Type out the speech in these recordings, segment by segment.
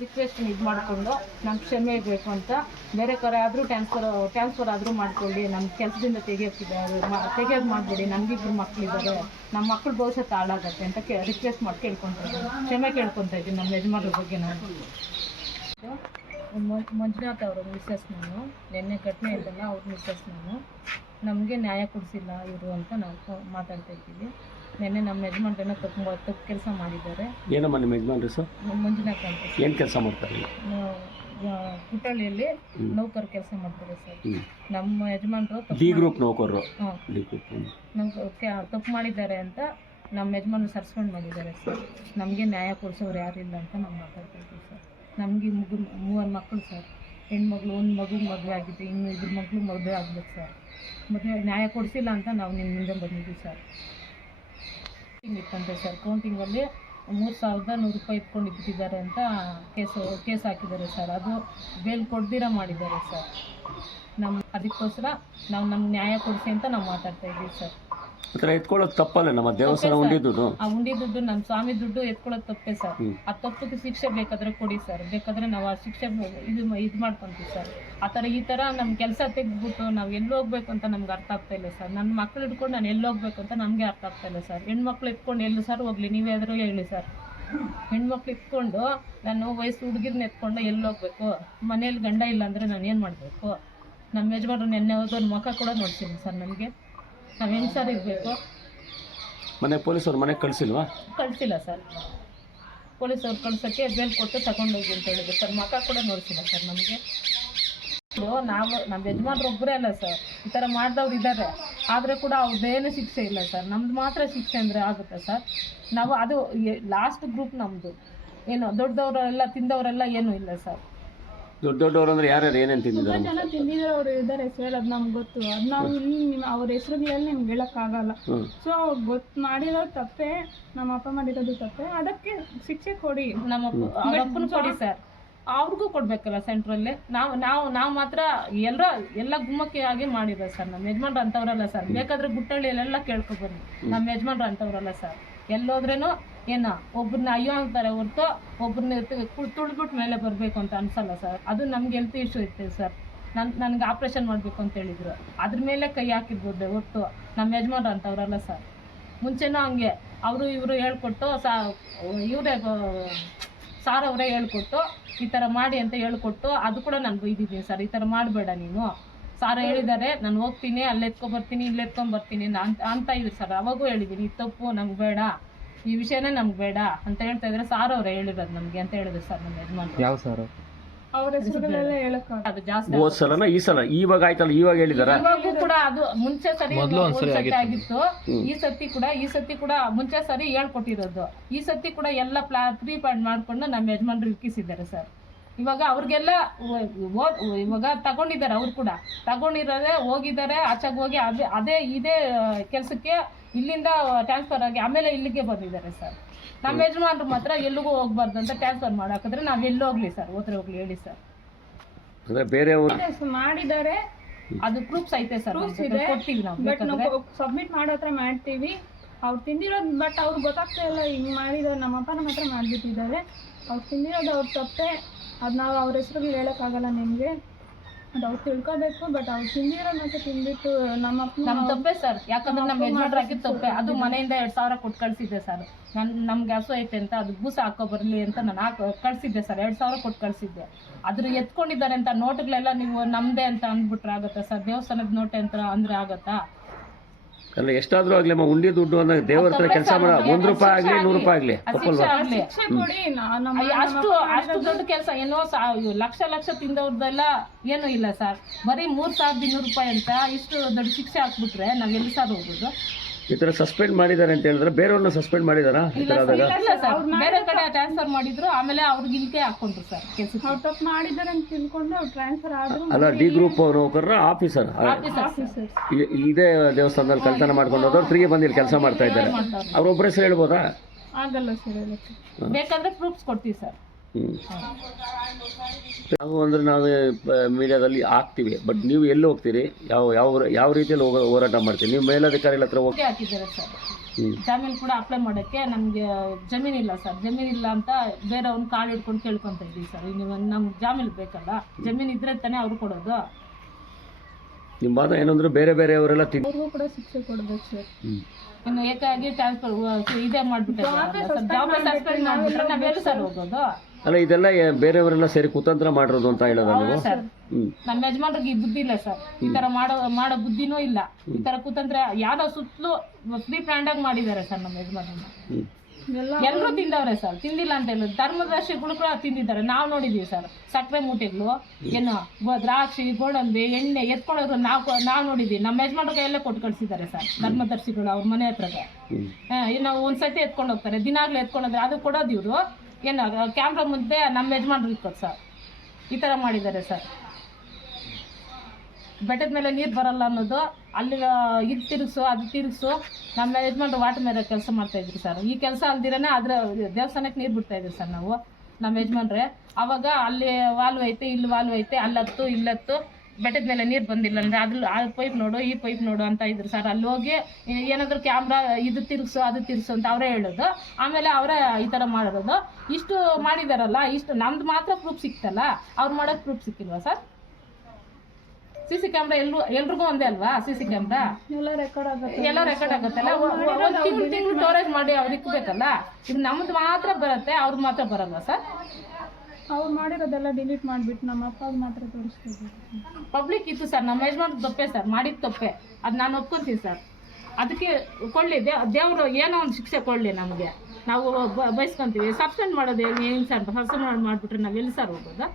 Request ಇದು ಮಾಡಿಕೊಂಡು ನಮ್ಗೆ ಕ್ಷಮೆ ಬೇಕು ಅಂತ ಬೇರೆ ಕಡೆ ಆದರೂ ಟ್ರಾನ್ಸ್ಫರ್ ಆದರೂ ಮಾಡ್ಕೊಳ್ಳಿ, ನಮ್ಮ ಕೆಲಸದಿಂದ ತೆಗೆಯೋದು ಮಾಡಿಬಿಡಿ, ನಮಗಿಬ್ಬರು ಮಕ್ಕಳಿದ್ದಾರೆ, ನಮ್ಮ ಮಕ್ಕಳ ಭವಿಷ್ಯತ್ತು ಹಾಳಾಗತ್ತೆ ಅಂತ ರಿಕ್ವೆಸ್ಟ್ ಮಾಡಿ ಕೇಳ್ಕೊತಾ ಇದ್ದೀನಿ, ಕ್ಷಮೆ ಕೇಳ್ಕೊತಾ ಇದ್ದೀನಿ ನಮ್ಮ ಯಜಮಾನ್ರ ಬಗ್ಗೆ. ನಾನು ಮಂಜುನಾಥ್ ಅವರ ಮಿಸ್ಸಸ್, ನಾನು ನಿನ್ನೆ ಘಟನೆ ಇದ್ದಲ್ಲ ಅವ್ರ ಮಿಸ್ಸಸ್, ನಮಗೆ ನ್ಯಾಯ ಕೊಡಿಸಿಲ್ಲ ಇವರು ಅಂತ ನಾವು ಮಾತಾಡ್ತಾ ಇದ್ದೀವಿ. ನಿನ್ನೆ ನಮ್ಮ ಯಜಮಾನ್ರನ್ನ ತಪ್ಪು ಕೆಲಸ ಮಾಡಿದ್ದಾರೆ. ಏನಮ್ಮ ನಿಮ್ಮ ಯಜಮಾನ್ರು ಸರ್? ಮಂಜುನಾಥ್ ಅಂತ. ಏನು ಕೆಲಸ ಮಾಡ್ತಾರೆ? ಕುಟಳಿಯಲ್ಲಿ ನೌಕರ ಕೆಲಸ ಮಾಡ್ತಾರೆ ಸರ್. ನಮ್ಮ ಯಜಮಾನ್ರು ಡಿ ಗ್ರೂಪ್ ನೌಕರರು ತಪ್ಪು ಮಾಡಿದ್ದಾರೆ ಅಂತ ನಮ್ಮ ಯಜಮಾನ್ರು ಸಸ್ಪೆಂಡ್ ಮಾಡಿದ್ದಾರೆ ಸರ್. ನಮಗೆ ನ್ಯಾಯ ಕೊಡಿಸೋರು ಯಾರಿಲ್ಲ ಅಂತ ನಾವು ಮಾತಾಡ್ತಾ ಇದ್ದೀವಿ ಸರ್. ನಮಗೆ 3 ಮಕ್ಕಳು ಸರ್, ಹೆಣ್ಮಗಳು, ಒಂದು ಮದುವೆ ಆಗಿದೆ, ಇನ್ನು 2 ಮಕ್ಕಳು ಮದುವೆ ಆಗ್ಬೇಕು ಸರ್. ಮದುವೆ ನ್ಯಾಯ ಕೊಡಿಸಿಲ್ಲ ಅಂತ ನಾವು ನಿಮ್ಮ ಮುಂದೆ ಬಂದಿದ್ದೀವಿ ಸರ್. ಇತ್ತಂತೆ ಸರ್, ಕೌಂಟಿಂಗಲ್ಲಿ 3,100 ರೂಪಾಯಿ ಇಟ್ಕೊಂಡು ಇಟ್ಟಿದ್ದಾರೆ ಅಂತ ಕೇಸ್ ಹಾಕಿದ್ದಾರೆ ಸರ್. ಅದು ಬೇಲ್ ಕೊಡ್ದಿರ ಮಾಡಿದ್ದಾರೆ ಸರ್. ಅದಕ್ಕೋಸ್ಕರ ನಾವು ನಮ್ಗೆ ನ್ಯಾಯ ಕೊಡಿಸಿ ಅಂತ ನಾವು ಮಾತಾಡ್ತಾ ಇದ್ದೀವಿ ಸರ್. ಎತ್ಕೊಳ್ಳೋದು ತಪ್ಪಲ್ಲ, ನಮ್ಮ ದೇವಸ್ಥಾನ ಉಂಡಿ ದುಡ್ಡು, ನಮ್ಮ ಸ್ವಾಮಿ ದುಡ್ಡು ಎತ್ಕೊಳ್ಳೋದು ತಪ್ಪೇ ಸರ್. ಆ ತಪ್ಪಿಗೆ ಶಿಕ್ಷೆ ಬೇಕಾದ್ರೆ ಕೊಡಿ ಸರ್, ಬೇಕಾದ್ರೆ ನಾವು ಆ ಶಿಕ್ಷೆ ಇದು ಮಾಡ್ಕೊಂತೀವಿ ಸರ್. ಈ ಥರ ನಮ್ಮ ಕೆಲಸ ತೆಗೆದ್ಬಿಟ್ಟು ನಾವು ಎಲ್ಲಿ ಹೋಗ್ಬೇಕು ಅಂತ ನಮ್ಗೆ ಅರ್ಥ ಆಗ್ತಾ ಇಲ್ಲ ಸರ್. ನನ್ನ ಮಕ್ಳು ಹಿಡ್ಕೊಂಡು ನಾನು ಎಲ್ಲಿ ಹೋಗ್ಬೇಕು ಅಂತ ನಮಗೆ ಅರ್ಥ ಆಗ್ತಾ ಇಲ್ಲ ಸರ್. ಹೆಣ್ಮಕ್ಳು ಎತ್ಕೊಂಡು ಎಲ್ಲಿ ಸರ್ ಹೋಗ್ಲಿ, ನೀವೇ ಆದರೂ ಹೇಳಿ ಸರ್. ಹೆಣ್ಮಕ್ಳು ಎತ್ಕೊಂಡು ನಾನು ವಯಸ್ಸು ಹುಡುಗಿರ್ನ ಎತ್ಕೊಂಡು ಎಲ್ಲಿ ಹೋಗ್ಬೇಕು? ಮನೇಲಿ ಗಂಡ ಇಲ್ಲ ಅಂದರೆ ನಾನು ಏನು ಮಾಡಬೇಕು? ನಮ್ಮ ಯಜಮಾನ್ರು ನೆನ್ನೆ ಹೋದವ್ರ ಮುಖ ಕೂಡ ನೋಡ್ತೀನಿ ಸರ್. ನಮಗೆ ನಾವು ಹೆಂಗೆ ಸರ್ ಇರಬೇಕು? ಮನೆ ಪೊಲೀಸವ್ರು ಮನೆಗೆ ಕಳಿಸಿಲ್ವಾ? ಕಳಿಸಿಲ್ಲ ಸರ್. ಪೊಲೀಸವ್ರು ಕಳ್ಸೋಕ್ಕೆ ಬೇಲ್ ಕೊಟ್ಟು ತಗೊಂಡೋಗಿ ಅಂತ ಹೇಳಿದ್ರು ಸರ್. ಮುಖ ಕೂಡ ನೋಡ್ಸಿಲ್ಲ ಸರ್ ನಮಗೆ. ನಮ್ಮ ಯಜಮಾನ್ರು ಒಬ್ಬರೇ ಅಲ್ಲ ಸರ್, ಈ ಥರ ಮಾಡಿದವ್ರು ಇದ್ದಾರೆ. ಆದರೆ ಕೂಡ ಅವ್ರದ್ದೇನು ಶಿಕ್ಷೆ ಇಲ್ಲ ಸರ್. ನಮ್ದು ಮಾತ್ರ ಶಿಕ್ಷೆ ಅಂದರೆ ಆಗುತ್ತೆ ಸರ್. ನಾವು ಅದು ಲಾಸ್ಟ್ ಗ್ರೂಪ್ ನಮ್ಮದು. ಏನು ದೊಡ್ಡದವರೆಲ್ಲ ತಿಂದವರೆಲ್ಲ ಏನೂ ಇಲ್ಲ ಸರ್. ದೊಡ್ಡವರು ಅಂದರೆ ಯಾರು ಏನೇನು ತಿಂದಿದ್ದಾರೆ? ಜನ ತಿಂದಿರೋರು ಇದ್ದಾರೆ ಸರ್, ಅದು ನಮ್ಗೆ ಗೊತ್ತು. ಅದು ನಾವು ಇಲ್ಲಿ ಅವ್ರ ಹೆಸರುಗಳಲ್ಲಿ ನಿಮ್ಗೆ ಹೇಳೋಕ್ಕಾಗಲ್ಲ. ಸೊ ಅವ್ರು ಗೊತ್ತು ಮಾಡಿರೋ ತಪ್ಪೆ, ನಮ್ಮ ಅಪ್ಪ ಮಾಡಿರೋದು ತಪ್ಪೆ, ಅದಕ್ಕೆ ಶಿಕ್ಷೆ ಕೊಡಿ. ನಮ್ಮ ಅಪ್ಪನ ಕೊಡಿ ಸರ್. ಅವ್ರಿಗೂ ಕೊಡಬೇಕಲ್ಲ ಸೆಂಟ್ರಲ್ಲಿ. ನಾವು ಮಾತ್ರ ಎಲ್ಲ ಗುಮ್ಮಕ್ಕೆ ಆಗಿ ಮಾಡಿರೋದು ಸರ್. ನಮ್ಮ ಯಜಮಾನ್ರು ಅಂಥವ್ರಲ್ಲ ಸರ್. ಬೇಕಾದ್ರೆ ಗುಟ್ಟಳ್ಳಿಯಲ್ಲೆಲ್ಲ ಕೇಳ್ಕೊಬನ್ನಿ, ನಮ್ಮ ಯಜಮಾನ್ರು ಅಂಥವ್ರಲ್ಲ ಸರ್. ಎಲ್ಲೋದ್ರೂ ಏನೋ ಒಬ್ಬರನ್ನ ಅಯ್ಯೋ ಅಂತಾರೆ ಹೊರತು ಒಬ್ಬರನ್ನ ತುಳಿದ್ಬಿಟ್ಟು ಮೇಲೆ ಬರಬೇಕು ಅಂತ ಅನ್ಸಲ್ಲ ಸರ್. ಅದು ನಮ್ಗೆ ಹೆಲ್ತ್ ಇಶ್ಯೂ ಇತ್ತು ಸರ್. ನನಗೆ ಆಪ್ರೇಷನ್ ಮಾಡಬೇಕು ಅಂತ ಹೇಳಿದ್ರು, ಅದ್ರ ಮೇಲೆ ಕೈ ಹಾಕಿರ್ಬೋದು ಹೊರತು ನಮ್ಮ ಯಜಮಾನ್ರು ಅಂಥವ್ರಲ್ಲ ಸರ್. ಮುಂಚೆನೂ ಹಂಗೆ ಇವರು ಹೇಳ್ಕೊಟ್ಟು ಇವರೇ ಸಾರ್ ಅವರೇ ಹೇಳ್ಕೊಟ್ಟು ಈ ಥರ ಮಾಡಿ ಅಂತ ಹೇಳ್ಕೊಟ್ಟು ಅದು ಕೂಡ ನಾನು ಬೈದಿದ್ದೀನಿ ಸರ್. ಈ ಥರ ಮಾಡಬೇಡ ನೀನು, ಸಾರ ಹೇಳಿದ್ದಾರೆ, ನಾನು ಹೋಗ್ತೀನಿ, ಅಲ್ಲಿ ಎತ್ಕೊಂಡ್ಬರ್ತೀನಿ, ಇಲ್ಲಿ ಎತ್ಕೊಂಡ್ಬರ್ತೀನಿ ಅಂತ ಇದ್ರು ಸರ್. ಅವಾಗೂ ಹೇಳಿದ್ದೀನಿ, ಇದು ತಪ್ಪು, ನಮ್ಗೆ ಬೇಡ, ಈ ವಿಷಯನೇ ನಮ್ಗೆ ಬೇಡ ಅಂತ ಹೇಳ್ತಾ ಇದ್ರೆ ಸಾರ್ ಅವರೇ ಹೇಳಿರೋದು ನಮಗೆ ಅಂತ ಹೇಳಿದ್ರು ಸರ್ ನಮ್ಮ ಯಜಮಾನ್ರು. ಯಾವ ಸಾರು? ಅವ್ರ ಹೆಸರುಗಳೆಲ್ಲ ಹೇಳಕ್ ಅದು ಜಾಸ್ತಿ ಹೋದ ಸಲನ ಈ ಸಲ ಇವಾಗ ಆಯ್ತಲ್ಲ, ಇವಾಗ ಹೇಳಿದಾರ? ಇವಾಗೂ ಕೂಡ ಅದು ಮುಂಚೆ ಸರಿ ಆಗಿತ್ತು. ಈ ಸತಿ ಕೂಡ ಮುಂಚೆ ಸರಿ ಹೇಳ್ಕೊಟ್ಟಿರೋದು. ಈ ಸತಿ ಕೂಡ ಎಲ್ಲ ಪ್ರೀ ಪ್ಲಾನ್ ಮಾಡ್ಕೊಂಡು ನಮ್ಮ ಯಜಮಾನ್ರು ಇಕ್ಕಿಸಿದ್ದಾರೆ ಸರ್. ಇವಾಗ ಅವ್ರಿಗೆಲ್ಲ ಇವಾಗ ತಗೊಂಡಿದ್ದಾರೆ, ಅವ್ರು ಕೂಡ ತಗೊಂಡಿರೋದೇ ಹೋಗಿದ್ದಾರೆ, ಆಚೆಗೆ ಹೋಗಿ ಇದೇ ಕೆಲಸಕ್ಕೆ ಇಲ್ಲಿಂದ ಟ್ರಾನ್ಸ್ಫರ್ ಆಗಿ ಆಮೇಲೆ ಇಲ್ಲಿಗೆ ಬಂದಿದ್ದಾರೆ ಸರ್. ನಮ್ಮ ಯಜಮಾನ್ರು ಮಾತ್ರ ಎಲ್ಲಿಗೂ ಹೋಗ್ಬಾರ್ದು ಅಂತ ಟ್ರಾನ್ಸ್ಫರ್ ಮಾಡಾಕಿದ್ರೆ ನಾವು ಎಲ್ಲಿ ಹೋಗ್ಲಿ ಸರ್? ಹೋಗ್ಲಿ ಹೇಳಿ ಸರ್. ಬೇರೆ ಮಾಡಿದ್ದಾರೆ, ಅದು ಪ್ರೂಫ್ಸ್ ಐತೆ ಸರ್, ಕೊಡ್ತೀವಿ ನಾವು. ಬಟ್ ನಾವು ಸಬ್ಮಿಟ್ ಮಾಡೋತ್ರ ಮಾಡ್ತೀವಿ. ಅವ್ರು ತಿಂದಿರೋದು ಬಟ್ ಅವ್ರಿಗೆ ಗೊತ್ತಾಗ್ತಾ ಇಲ್ಲ. ಹಿಂಗೆ ಮಾಡಿದ್ದಾರೆ, ನಮ್ಮ ಅಪ್ಪ ನಮ್ಮ ಹತ್ರ ಮಾಡಿಬಿಟ್ಟಿದ್ದಾರೆ. ಅವ್ರು ತಿಂದಿರೋದು ಅವ್ರ ತಪ್ಪೆ. ಅದು ನಾವು ಅವ್ರ ಹೆಸರು ಹೇಳೋಕ್ಕಾಗಲ್ಲ ನಿಮಗೆ, ಅದು ಅವ್ರು ತಿಳ್ಕೊಬೇಕು. ಬಟ್ ಅವ್ರು ತಿಂದಿರೋದು ಮತ್ತೆ ತಿಂದ್ಬಿಟ್ಟು ನಮ್ಮ ತಪ್ಪೆ ಸರ್. ಯಾಕಂದ್ರೆ ನಮ್ಮ ಯಜಮಾನ್ರು ಹಾಕಿದ ತಪ್ಪೆ. ಅದು ಮನೆಯಿಂದ 2,000 ಕೊಟ್ಟು ಕಳಿಸಿದ್ದೆ ಸರ್. ನಮ್ಗೆ ಹಸು ಐತೆ ಅಂತ ಅದು ಬೂಸ ಹಾಕೋ ಬರಲಿ ಅಂತ ನಾನು ಕಳಿಸಿದ್ದೆ ಸರ್. 2,000 ಕೊಟ್ಟು ಕಳಿಸಿದ್ದೆ. ಅದ್ರ ಎತ್ಕೊಂಡಿದ್ದಾರೆ ಅಂತ ನೋಟ್ಗಳೆಲ್ಲ ನೀವು ನಮ್ಮದೇ ಅಂತ ಅಂದ್ಬಿಟ್ರೆ ಆಗುತ್ತಾ ಸರ್? ದೇವಸ್ಥಾನದ ನೋಟೆ ಅಂತ ಅಂದರೆ ಆಗುತ್ತಾ? ಅಲ್ಲ, ಎಷ್ಟಾದ್ರೂ ಆಗ್ಲಿ ಉಂಡಿ ದುಡ್ಡು ಅನ್ನೋ ದೇವರ ಹತ್ರ ಕೆಲಸ ಮಾಡ, 1 ರೂಪಾಯಿ ಆಗ್ಲಿ 100 ರೂಪಾಯಿ ಆಗ್ಲಿ ಅಷ್ಟು ದೊಡ್ಡ ಕೆಲಸ ಏನೋ ಲಕ್ಷ ತಿಂದವ್ರದೆಲ್ಲ ಏನೂ ಇಲ್ಲ ಸರ್. ಬರೀ 3,200 ರೂಪಾಯಿ ಅಂತ ಇಷ್ಟು ದೊಡ್ಡ ಶಿಕ್ಷೆ ಹಾಕ್ಬಿಟ್ರೆ ನಾವ್ ಎಲ್ಲಿ ಸರ್ ಹೋಗೋದು? ಈ ತರ ಸಸ್ಪೆಂಡ್ ಮಾಡಿದ್ದಾರೆ ಅಂತ ಹೇಳಿದ್ರೆ ಬೇರೆಯವ್ರನ್ನ ಸಸ್ಪೆಂಡ್ ಮಾಡಿದಾರ? ಬೇರೆ ಕಡೆ ಟ್ರಾನ್ಸ್ಫರ್ ಮಾಡಿದ್ರು, ಆಮೇಲೆ ಅವ್ರಿಗೆ ಇಲ್ಕೆ ಹಾಕೊಂಡ್ರು ಸರ್ ಕೆಲಸ. ಅವ್ರು ತಪ್ಪು ಮಾಡಿದ್ದಾರೆ ಅಂತ ತಿಳ್ಕೊಂಡು ಅವ್ರು ಟ್ರಾನ್ಸ್ಫರ್ ಆದ್ರು. ಅಲ್ಲ, ಡಿ ಗ್ರೂಪ್ ನೌಕರರ ಆಫೀಸರ್ ಇದೇ ದೇವಸ್ಥಾನದಲ್ಲಿ ಕಳ್ತನ ಮಾಡ್ಕೊಂಡು ಹೋದವ್ರು ತಿರುಗಿ ಬಂದು ಇಲ್ಲಿ ಕೆಲಸ ಮಾಡ್ತಾ ಇದ್ದಾರೆ. ಅವ್ರೊಬ್ಬರ ಹೆಸರು ಹೇಳ್ಬೋದಾ? ಆಗಲ್ಲ ಸರ್. ಬೇಕಾದ್ರೆ ಪ್ರೂಫ್ಸ್ ಕೊಡ್ತೀವಿ ಸರ್. ನಾವು ಅಂದರೆ ನಾವು ಮೀಡಿಯಾದಲ್ಲಿ ಹಾಕ್ತೀವಿ, ಬಟ್ ನೀವು ಎಲ್ಲಿ ಹೋಗ್ತೀರಿ, ಯಾವ ರೀತಿಯಲ್ಲಿ ಹೋರಾಟ ಮಾಡ್ತೀರಿ? ನೀವು ಮೇಲಧಿಕಾರಿಗಳ ಹತ್ರ ಹೋಗಿ ಹಾಕಿದ್ದಾರೆ ಸರ್. ಜಾಮೀನು ಕೂಡ ಅಪ್ಲೈ ಮಾಡೋಕ್ಕೆ ನಮಗೆ ಜಮೀನಿಲ್ಲ ಸರ್. ಜಮೀನಿಲ್ಲ ಅಂತ ಬೇರೆ ಅವ್ನು ಕಾಳು ಹಿಡ್ಕೊಂಡು ಕೇಳ್ಕೊತ ಇದ್ದೀವಿ ಸರ್. ಈಗ ನಮ್ಗೆ ಜಾಮೀನು ಬೇಕಲ್ಲ, ಜಮೀನು ಇದ್ರೆ ತಾನೇ ಅವ್ರು ಕೊಡೋದು. ನಿಮ್ಮ ವಾದ ಏನಂದ್ರೆ ಬೇರೆಯವರೆಲ್ಲ ಅವ್ರಿಗೂ ಕೂಡ ಶಿಕ್ಷೆ ಕೊಡ್ಬೇಕು ಸರ್. ಇನ್ನು ಏಕಾಗಿ ಟ್ರಾನ್ಸ್ಫರ್ ಇದೇ ಮಾಡಿಬಿಟ್ಟೆ ಜಾಬ್ ಸಸ್ಪೆಂಡ್ ಮಾಡಿಬಿಟ್ರೆ ನಾವೆಲ್ಲ ಸರ್ ಹೋಗೋದು. ಅಲ್ಲ, ಇದೆಲ್ಲ ಬೇರೆಯವರೆಲ್ಲ ಸೇರಿ ಕುತಂತ್ರ ಮಾಡಿರೋದು ಅಂತ ಹೇಳೋದು ನೀವು? ಸರ್ ನಮ್ಮ ಯಜಮಾನ್ರಿಗೆ ಈ ಬುದ್ಧಿ ಇಲ್ಲ ಸರ್. ಈ ತರ ಮಾಡೋ ಬುದ್ಧಿನೂ ಇಲ್ಲ. ಈ ತರ ಕುತಂತ್ರ ಯಾವ್ದೋ ಸುತ್ತಲೂ ಫ್ರೀ ಪ್ಲಾಂಡಾಗಿ ಮಾಡಿದ್ದಾರೆ ಸರ್ ನಮ್ಮ ಯಜಮಾನ್ರನ್ನ. ಎಲ್ಲರೂ ತಿಂದವ್ರೆ ಸರ್, ತಿಂದಿಲ್ಲ ಅಂತ ಹೇಳಿದ್ರು. ಧರ್ಮದರ್ಶಿಗಳು ಕೂಡ ತಿಂದಿದ್ದಾರೆ, ನಾವು ನೋಡಿದೀವಿ ಸರ್. ಸಕ್ಕರೆ ಮೂಟೆಗಳು, ಏನು ದ್ರಾಕ್ಷಿ, ಗೋಡಂಬಿ, ಎಣ್ಣೆ ಎತ್ಕೊಳ್ಳೋರು ನಾವು ನೋಡಿದ್ದೀವಿ. ನಮ್ಮ ಯಜಮಾನ್ರ ಕೈಯಲ್ಲೇ ಕೊಟ್ಟು ಕಳಿಸಿದ್ದಾರೆ ಸರ್ ಧರ್ಮದರ್ಶಿಗಳು ಅವ್ರ ಮನೆ ಹತ್ರಗೆ. ಇನ್ನು ಒಂದ್ಸತಿ ಎತ್ಕೊಂಡು ಹೋಗ್ತಾರೆ, ದಿನಾಗ್ಲೂ ಎತ್ಕೊಂಡೋದ್ರೆ ಅದು ಕೊಡೋದು ಇವರು ಏನು ಕ್ಯಾಮ್ರಾ ಮುಂದೆ ನಮ್ಮ ಯಜಮಾನ್ರು ಇಕ್ಕೋದು ಸರ್. ಈ ಥರ ಮಾಡಿದ್ದಾರೆ ಸರ್. ಬೆಟ್ಟದ ಮೇಲೆ ನೀರು ಬರಲ್ಲ ಅನ್ನೋದು, ಅಲ್ಲಿ ಇದು ತಿರುಗಿಸು ಅದು ತಿರುಗಿಸು. ನಮ್ಮ ಯಜಮಾನ್ರು ವಾಟರ್ ಮೇಲೆ ಕೆಲಸ ಮಾಡ್ತಾಯಿದ್ರು ಸರ್. ಈ ಕೆಲಸ ಅಲ್ದಿರನೇ ಅದರ ದೇವಸ್ಥಾನಕ್ಕೆ ನೀರು ಬಿಡ್ತಾಯಿದ್ವಿ ಸರ್ ನಾವು, ನಮ್ಮ ಯಜಮಾನ್ರೆ. ಆವಾಗ ಅಲ್ಲಿ ವಾಲ್ವ್ ಐತೆ, ಇಲ್ಲಿ ವಾಲ್ವ್ ಐತೆ, ಅಲ್ಲತ್ತು ಇಲ್ಲತ್ತು, ಬೆಟ್ಟದ ಮೇಲೆ ನೀರು ಬಂದಿಲ್ಲ ಅಂದರೆ ಆ ಪೈಪ್ ನೋಡು ಈ ಪೈಪ್ ನೋಡು ಅಂತ ಇದ್ರು ಸರ್. ಅಲ್ಲಿ ಹೋಗಿ ಏನಾದರೂ ಕ್ಯಾಮ್ರಾ ಇದು ತಿರುಗಿಸು ಅದು ತಿರುಗಿಸು ಅಂತ ಅವರೇ ಹೇಳೋದು. ಆಮೇಲೆ ಅವರೇ ಈ ಥರ ಮಾಡಿರೋದು. ಇಷ್ಟು ಮಾಡಿದಾರಲ್ಲ, ಇಷ್ಟು ನಮ್ದು ಮಾತ್ರ ಪ್ರೂಫ್ ಸಿಕ್ತಲ್ಲ, ಅವ್ರು ಮಾಡೋದು ಪ್ರೂಫ್ ಸಿಕ್ಕಿಲ್ವಾ ಸರ್? CC ಕ್ಯಾಮ್ರಾ ಎಲ್ರಿಗೂ ಒಂದೇ ಅಲ್ವಾ? CC ಕ್ಯಾಮ್ರಾ ಎಲ್ಲ ರೆಕಾರ್ಡ್ ಆಗುತ್ತಲ್ಲ. ಒಂದು ತಿಂಗಳು ಸ್ಟೋರೇಜ್ ಮಾಡಿ ಅವ್ರಿಗೆ ಇಕ್ಬೇಕಲ್ಲ. ಇದು ನಮ್ದು ಮಾತ್ರ ಬರುತ್ತೆ, ಅವ್ರಿಗೆ ಮಾತ್ರ ಬರಲ್ಲ ಸರ್. ಅವ್ರು ಮಾಡಿರೋದೆಲ್ಲ ಡಿಲೀಟ್ ಮಾಡಿಬಿಟ್ಟು ನಮ್ಮ ಅಪ್ಪಾಗ ಮಾತ್ರ ತೋರಿಸ್ತಿದ್ವಿ. ಪಬ್ಲಿಕ್ ಇತ್ತು ಸರ್, ನಮ್ಮ ಯಜಮಾನ್ರು ತಪ್ಪೆ ಸರ್, ಮಾಡಿದ ತಪ್ಪೆ. ಅದು ನಾನು ಒಪ್ಕೊತೀನಿ ಸರ್. ಅದಕ್ಕೆ ಕೊಳ್ಳಿ, ದೇವರು ಏನೋ ಒಂದು ಶಿಕ್ಷೆ ಕೊಡಲಿ ನಮಗೆ. ನಾವು ಬಯಸ್ಕೊತೀವಿ. ಸಸ್ಪೆಂಡ್ ಮಾಡೋದು ಏನು ಸರ್? ಸಸ್ಪೆಂಡ್ ಮಾಡಿಬಿಟ್ರೆ ನಾವು ಎಲ್ಲಿ ಸರ್ ಹೋಗೋದು?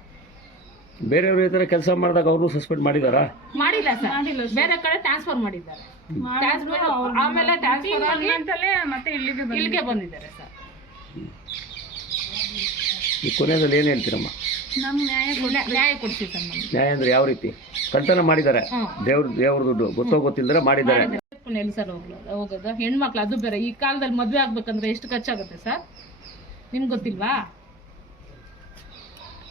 ಬೇರೆಯವರು ಈ ಥರ ಕೆಲಸ ಮಾಡಿದಾಗ ಅವರು ಸಸ್ಪೆಂಡ್ ಮಾಡಿದಾರಾ? ಮಾಡಿಲ್ಲ ಸರ್, ಬೇರೆ ಕಡೆ ಟ್ರಾನ್ಸ್ಫರ್ ಮಾಡಿದ್ದಾರೆ. ಆಮೇಲೆ ಟ್ರಾನ್ಸ್ಫರ್ ಆಗಿ ಮತ್ತೆ ಇಲ್ಲಿಗೆ ಬಂದಿದ್ದಾರೆ ಸರ್. ಈ ಕೊನೆಯಲ್ಲಿ ಏನು ಹೇಳ್ತೀರಮ್ಮ? ನಮ್ಮ ನ್ಯಾಯ ಕೊಡ್ತೀವಿ ಸರ್. ನಮ್ಗೆ ನ್ಯಾಯ ಅಂದರೆ ಯಾವ ರೀತಿ? ಕಳ್ತನ ಮಾಡಿದ್ದಾರೆ, ದೇವ್ರ ದುಡ್ಡು ಗೊತ್ತಿಲ್ಲದ್ರೆ ಮಾಡಿದ್ದಾರೆ. ಎಲ್ಲಿ ಸರ್ ಹೋಗೋದು? ಹೆಣ್ಮಕ್ಳು ಅದು ಬೇರೆ. ಈ ಕಾಲದಲ್ಲಿ ಮದುವೆ ಆಗ್ಬೇಕಂದ್ರೆ ಎಷ್ಟು ಖರ್ಚಾಗುತ್ತೆ ಸರ್? ನಿಮ್ಗೆ ಗೊತ್ತಿಲ್ವಾ?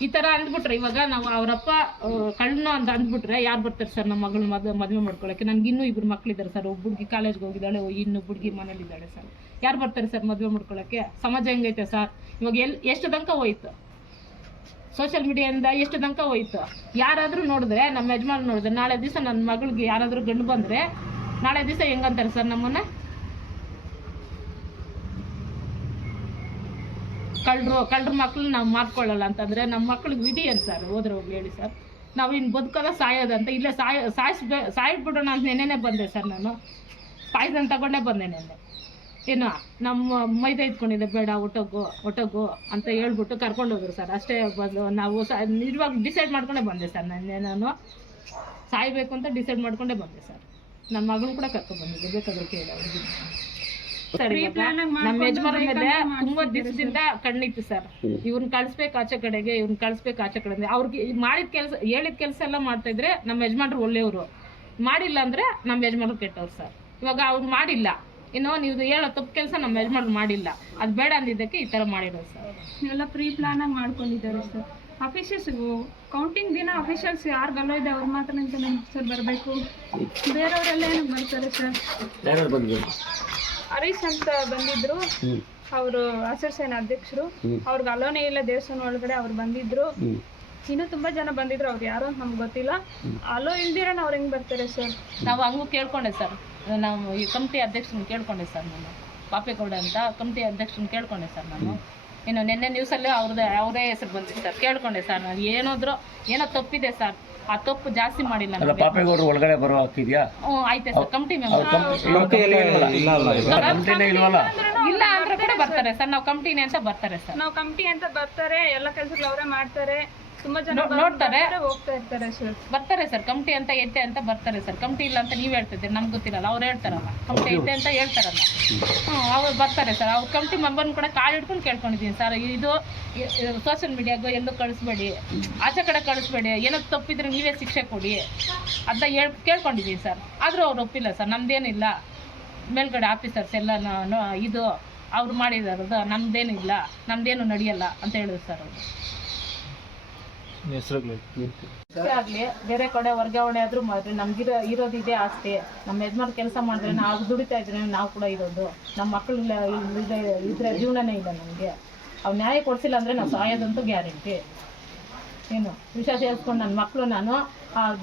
ಈ ಥರ ಅಂದ್ಬಿಟ್ರೆ ಇವಾಗ ನಾವು ಅವರಪ್ಪ ಕಳ್ಳನು ಅಂತ ಅಂದ್ಬಿಟ್ರೆ ಯಾರು ಬರ್ತಾರೆ ಸರ್ ನಮ್ಮ ಮಗಳು ಮದುವೆ ಮಾಡ್ಕೊಳ್ಳೋಕ್ಕೆ? ನನಗೆ ಇನ್ನೂ 2 ಮಕ್ಕಳಿದ್ದಾರೆ ಸರ್. ಒಬ್ಬ ಹುಡುಗಿ ಕಾಲೇಜ್ಗೆ ಹೋಗಿದ್ದಾಳೆ, ಇನ್ನೂ ಹುಡುಗಿ ಮನೇಲಿದ್ದಾಳೆ ಸರ್. ಯಾರು ಬರ್ತಾರೆ ಸರ್ ಮದುವೆ ಮಾಡ್ಕೊಳ್ಳೋಕ್ಕೆ? ಸಮಾಜ ಹೆಂಗೈತೆ ಸರ್ ಇವಾಗ? ಎಷ್ಟು ತನಕ ಹೋಯ್ತು ಸೋಷಿಯಲ್ ಮೀಡಿಯಾದಿಂದ? ಎಷ್ಟು ತನಕ ಹೋಯ್ತು? ಯಾರಾದರೂ ನೋಡಿದ್ರೆ, ನಮ್ಮ ಯಜಮಾನ್ ನೋಡಿದ್ರೆ, ನಾಳೆ ದಿವಸ ನನ್ನ ಮಗಳಿಗೆ ಯಾರಾದರೂ ಗಂಡು ಬಂದರೆ ನಾಳೆ ದಿವಸ ಹೆಂಗಂತಾರೆ ಸರ್ ನಮ್ಮನ್ನು? ಕಳ್ಳರು ಮಕ್ಳು ನಾವು ಮಾಡ್ಕೊಳ್ಳಲ್ಲ ನಮ್ಮ ಮಕ್ಳಿಗೆ ವಿಧಿ ಏನು ಸರ್? ಹೋದ್ರೆ ಹೋಗಿ ಹೇಳಿ ಸರ್. ನಾವು ಇನ್ನು ಬದುಕೋದ ಸಾಯೋದಂತ ಇಲ್ಲೇ ಸಾಯಿಸ್ಬಿಡೋಣ ಅಂತ ನೆನ್ನೆನೇ ಬಂದೆ ಸರ್. ನಾನು ಪಾಯ್ಸನ್ ತಗೊಂಡೇ ಬಂದೆ ನೆನ್ನೆ. ಏನು ನಮ್ಮ ಮೈದಾ ಇಟ್ಕೊಂಡಿದ್ದೆ, ಬೇಡ ಒಟ್ಟೋಗು ಅಂತ ಹೇಳ್ಬಿಟ್ಟು ಕರ್ಕೊಂಡು ಹೋದ್ರು ಸರ್. ಅಷ್ಟೇ ಬಂದು ನಾವು ನಿಜವಾಗ ಡಿಸೈಡ್ ಮಾಡ್ಕೊಂಡೇ ಬಂದೆ ಸರ್. ನಾನು ಸಾಯ್ಬೇಕು ಅಂತ ಡಿಸೈಡ್ ಮಾಡ್ಕೊಂಡೇ ಬಂದೆ ಸರ್. ನನ್ನ ಮಗಳು ಕೂಡ ಕರ್ಕೊಂಡು ಬಂದಿದ್ದೆ, ಬೇಕಾದ್ರೆ ಕೇಳಿ ಅವ್ರಿಗೆ. ಸರ್ ನಮ್ಮ ಯಜಮಾನ ಮೇಲೆ ತುಂಬಾ ದಿವಸದಿಂದ ಕಣ್ಣಿತ್ತು ಸರ್. ಇವ್ರನ್ನ ಕಳಿಸ್ಬೇಕು ಆಚೆ ಕಡೆಗೆ, ಅವ್ರಿಗೆ ಮಾಡಿದ ಕೆಲಸ, ಹೇಳಿದ ಕೆಲಸ ಎಲ್ಲ ಮಾಡ್ತಾ ಇದ್ರೆ ನಮ್ಮ ಯಜಮಾನ್ರು ಒಳ್ಳೆಯವರು. ಮಾಡಿಲ್ಲ ಅಂದ್ರೆ ನಮ್ಮ ಯಜಮಾನ್ರು ಕೆಟ್ಟವ್ರು ಸರ್. ಇವಾಗ ಅವ್ರು ಮಾಡಿಲ್ಲ, ಏನೋ ನೀವು ಹೇಳೋ ತಪ್ಪು ಕೆಲಸ ನಮ್ಮ ಯಜಮಾನ್ರು ಮಾಡಿಲ್ಲ, ಅದು ಬೇಡ ಅಂದಿದ್ದಕ್ಕೆ ಈ ಥರ ಮಾಡಿರೋದು ಸರ್. ಎಲ್ಲ ಪ್ರೀ ಪ್ಲಾನಾಗಿ ಮಾಡ್ಕೊಂಡಿದ್ದಾರೆ ಸರ್. ಅಫಿಷಿಯಲ್ಸ್ಗೂ ಕೌಂಟಿಂಗ್ ದಿನ ಅಫಿಷಿಯಲ್ಸ್ ಯಾರು ಗಲ್ಲೋ ಇದೆ ಅವ್ರು ಮಾತ್ರ ಸರ್ ಬರಬೇಕು. ಬೇರೆಯವರೆಲ್ಲ ಏನಕ್ಕೆ ಬರ್ತಾರೆ ಸರ್? ಹರೀಶ್ ಅಂತ ಬಂದಿದ್ರು, ಅವರು ಹಸಿರು ಸೇನಾ ಅಧ್ಯಕ್ಷರು. ಅವ್ರಿಗೆ ಅಲೋನೇ ಇಲ್ಲ ದೇವಸ್ಥಾನ ಒಳಗಡೆ, ಅವ್ರು ಬಂದಿದ್ರು. ಇನ್ನೂ ತುಂಬಾ ಜನ ಬಂದಿದ್ರು, ಅವ್ರು ಯಾರು ಅಂತ ನಮ್ಗೆ ಗೊತ್ತಿಲ್ಲ. ಅಲೋ ಇಲ್ದಿರೋಣ ಅವ್ರು ಹೆಂಗ್ ಬರ್ತಾರೆ ಸರ್? ನಾವು ಹಂಗೂ ಕೇಳ್ಕೊಂಡೆ ಸರ್. ನಾವು ಈ ಕಮಿಟಿ ಅಧ್ಯಕ್ಷರನ್ನ ಕೇಳ್ಕೊಂಡೆ ಸರ್. ನಾನು ಪಾಪೇಗೌಡ ಅಂತ ಕಮಿಟಿ ಅಧ್ಯಕ್ಷರನ್ನ ಕೇಳ್ಕೊಂಡೆ ಸರ್. ನಾನು ಇನ್ನು ನಿನ್ನೆ ನ್ಯೂಸಲ್ಲಿ ಅವರೇ ಹೆಸರು ಬಂದಿತ್ತು ಸರ್. ಕೇಳ್ಕೊಂಡೆ ಸರ್. ನಾನು ಏನೋ ತಪ್ಪಿದೆ ಸರ್, ಆ ತಪ್ಪು ಜಾಸ್ತಿ ಮಾಡಿಲ್ಲ. ಪಾಪೇಗೌಡರು ಒಳಗಡೆ ಬರೋ ಹಾಕಿದ್ಯಾ? ಆಯ್ತು ಸರ್. ಕಮಿಟಿ ಮೆಂಬರ್ ಇಲ್ಲ ಅಂದ್ರೆ ಕೂಡ ಬರ್ತಾರೆ ಸರ್. ನಾವು ಕಮಿಟಿನೇ ಅಂತ ಬರ್ತಾರೆ ಸರ್. ನಾವು ಕಮಿಟಿ ಅಂತ ಬರ್ತಾರೆ, ಎಲ್ಲ ಕೆಲಸಗಳು ಅವರೇ ಮಾಡ್ತಾರೆ. ತುಂಬಾ ಜನ ನೋಡ್ತಾರೆ, ಹೋಗ್ತಾ ಇರ್ತಾರೆ ಸರ್. ಬರ್ತಾರೆ ಸರ್. ಕಮಿಟಿ ಅಂತ ಐತೆ ಅಂತ ಬರ್ತಾರೆ ಸರ್. ಕಮಿಟಿ ಇಲ್ಲ ಅಂತ ನೀವು ಹೇಳ್ತಿದ್ದೀರಿ, ನಮ್ಗೆ ಗೊತ್ತಿರಲ್ಲ. ಅವ್ರು ಹೇಳ್ತಾರಲ್ಲ ಕಮಿಟಿ ಐತೆ ಅಂತ ಹೇಳ್ತಾರಲ್ಲ. ಅವ್ರು ಬರ್ತಾರೆ ಸರ್. ಅವ್ರು ಕಮಿಟಿ ಮೆಂಬರ್ನ ಕೂಡ ಕಾಳು ಹಿಡ್ಕೊಂಡು ಕೇಳ್ಕೊಂಡಿದ್ದೀನಿ ಸರ್. ಇದು ಸೋಷಿಯಲ್ ಮೀಡಿಯಾಗೂ ಎಲ್ಲೂ ಕಳಿಸ್ಬೇಡಿ, ಆಚೆ ಕಡೆ ಕಳಿಸ್ಬೇಡಿ, ಏನೋ ತಪ್ಪಿದ್ರೆ ನೀವೇ ಶಿಕ್ಷೆ ಕೊಡಿ ಅಂತ ಕೇಳ್ಕೊಂಡಿದ್ದೀನಿ ಸರ್. ಆದರೂ ಅವ್ರು ಒಪ್ಪಿಲ್ಲ ಸರ್. ನಮ್ದೇನಿಲ್ಲ, ಮೇಲ್ಗಡೆ ಆಫೀಸರ್ಸ್ ಎಲ್ಲ ಇದು ಅವ್ರು ಮಾಡಿದಾರದ ನಮ್ದೇನಿಲ್ಲ, ನಮ್ದೇನು ನಡೆಯಲ್ಲ ಅಂತ ಹೇಳಿದ್ರು ಸರ್ ಅವರು. ಆಗಲಿ ಬೇರೆ ಕಡೆ ವರ್ಗಾವಣೆ ಆದರೂ ಮಾಡಿದ್ರೆ ಇರೋದು ಇದೇ ಆಸ್ತಿ. ನಮ್ಮ ಯಜಮಾನ್ ಕೆಲಸ ಮಾಡಿದ್ರೆ ನಾವು ದುಡಿತಾ ಇದ್ರೆ ನಾವು ಕೂಡ ಇರೋದು, ನಮ್ಮ ಮಕ್ಕಳು ಇದ್ರೆ ಜೀವನನೇ ಇಲ್ಲ ನಮಗೆ. ಅವ್ರು ನ್ಯಾಯ ಕೊಡಿಸಿಲ್ಲ ಅಂದರೆ ನಾವು ಸಾಯೋದಂತೂ ಗ್ಯಾರಂಟಿ. ಏನು ವಿಷ ಸೇರಿಸ್ಕೊಂಡು ನನ್ನ ಮಕ್ಕಳು ನಾನು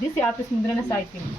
DC ಆಫೀಸ್ ಮುಂದ್ರೇ ಸಾಯ್ತೀನಿ.